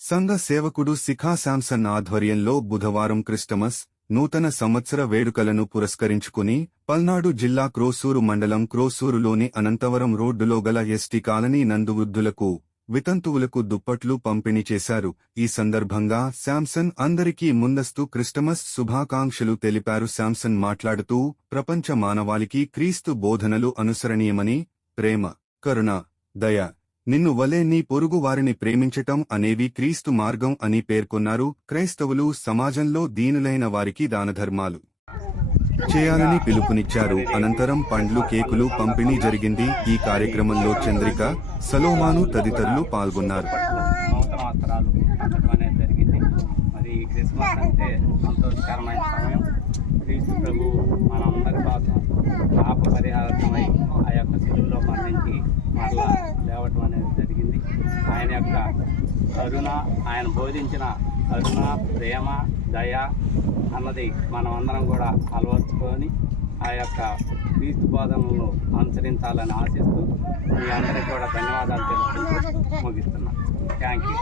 సంఘ సేవకుడు శిఖా శాంసన్ ఆధ్వర్యంలో బుధవారం క్రిస్టమస్ నూతన సంవత్సర వేడుకలను పురస్కరించుకుని పల్నాడు జిల్లా క్రోసూరు మండలం క్రోసూరులోని అనంతవరం రోడ్డులో గల ఎస్టీ కాలనీ నందు వృద్ధులకు వితంతువులకు దుప్పట్లు పంపిణీ చేశారు. ఈ సందర్భంగా శాంసన్ అందరికీ ముందస్తు క్రిస్టమస్ శుభాకాంక్షలు తెలిపారు. శాంసన్ మాట్లాడుతూ ప్రపంచ మానవాళికి క్రీస్తు బోధనలు అనుసరణీయమని ప్రేమ కరుణ దయ నిన్ను వలె నీ పొరుగు వారిని ప్రేమించటం అనేవి క్రీస్తు మార్గం అని పేర్కొన్నారు క్రైస్తవులు సమాజంలో దీనులైన వారికి దానధర్మాలు చేయాలని పిలుపునిచ్చారు. అనంతరం పండ్లు కేకులు పంపిణీ జరిగింది. ఈ కార్యక్రమంలో చంద్రిక సలోమాను తదితరులు పాల్గొన్నారు. మరి క్రిస్మస్ అంటే సంతోషకరమైన సమయం. క్రీస్తు ప్రభు మనందరి కోసం పాప పరిహారమై ఆ యొక్క మరణించి మరలా ఆయన యొక్క కరుణ ఆయన బోధించిన కరుణ ప్రేమ దయ అన్నది మనం అందరం కూడా అలవర్చుకొని ఆ యొక్క క్రీస్తు బోధనలను అనుసరించాలని ఆశిస్తూ మీ అందరికీ కూడా ధన్యవాదాలు తెలుపుకుంటూ ముగిస్తున్నాను థ్యాంక్ యూ